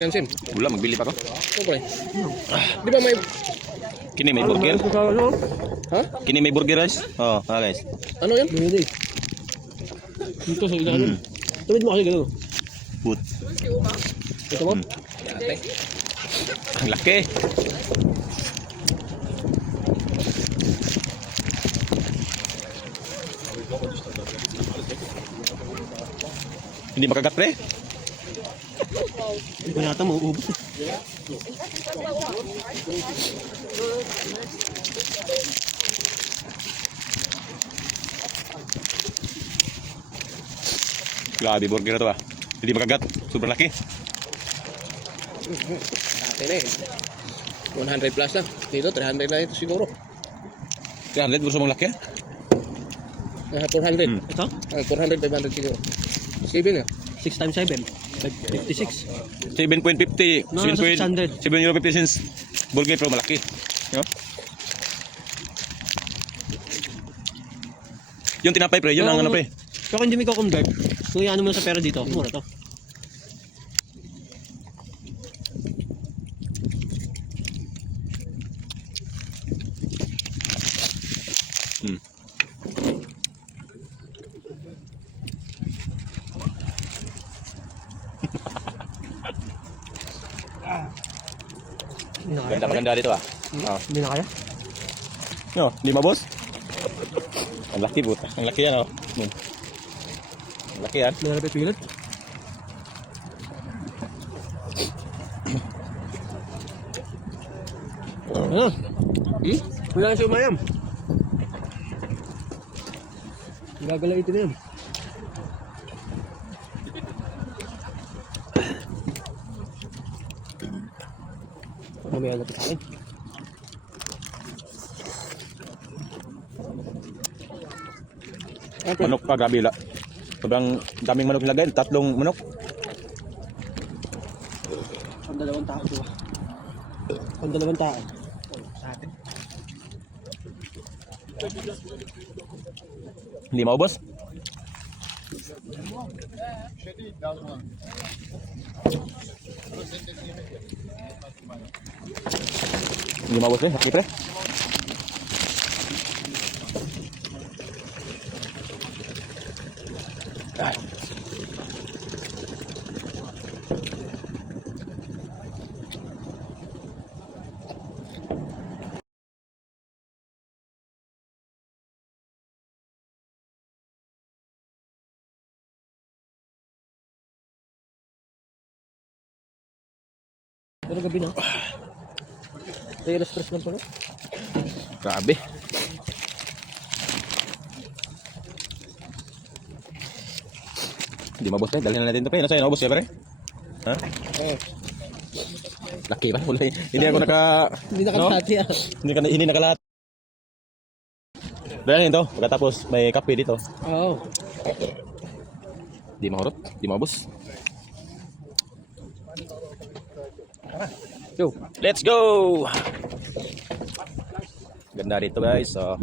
Yan, Sim. Wala, magbili pa ko. Okay. Di ba may... Kini may burger. Ha? Kini may burger guys. Oh, guys. Ano yan? Mayonnaise. Ito sa ilalim. Tawid mo kasi gano'n. Put. Ito mo? Ang laki. Hindi makagat pre. Hindi ko nata mauubos. Grabe burger na to ah. Hindi makagat. Sobrang laki. Ate na eh. 100 plus na. Dito, 300 na ito siguro. 300 gusto mong laki ah. 400. Ito? 400, 500 siguro. 7 na. 6 times 7. 56. 7.50. No, nasa 600. 7 euro 50 cents. Burger pero malaki. No? Yung tinapay pre, yun ang ano pre. Pero hindi mo convert. Kung iano mo na sa pera dito, mura to. Maganda dito ah. Hindi na kaya? No, di ba boss? Ang laki puta. Ang laki yan oh. Ang laki yan. May napit pilit? Ano? Wala na siya umayam. Gagala ito na yan. Mamaya na ito sa akin. Manok pa gabi la. Sobrang daming manok nilagay, 3 manok. Ang 2 tao diba? Ang 2 tao. Sa atin. Hindi maubos. Hindi maubos eh, laki pre. Pero gabi na. Tayo stress lang pala. Grabe. Hindi maubos eh, dalhin na natin ito pre. Nasa yun, naubos ya pre? Ha? Laki pa, wala eh. Hindi ako Hindi nakalahati ah. Hindi nakalahat. Dahil ito, pagkatapos may kape dito. Oo. Di mahurot, di maubos. Go. Let's go! Ganda dito guys. So.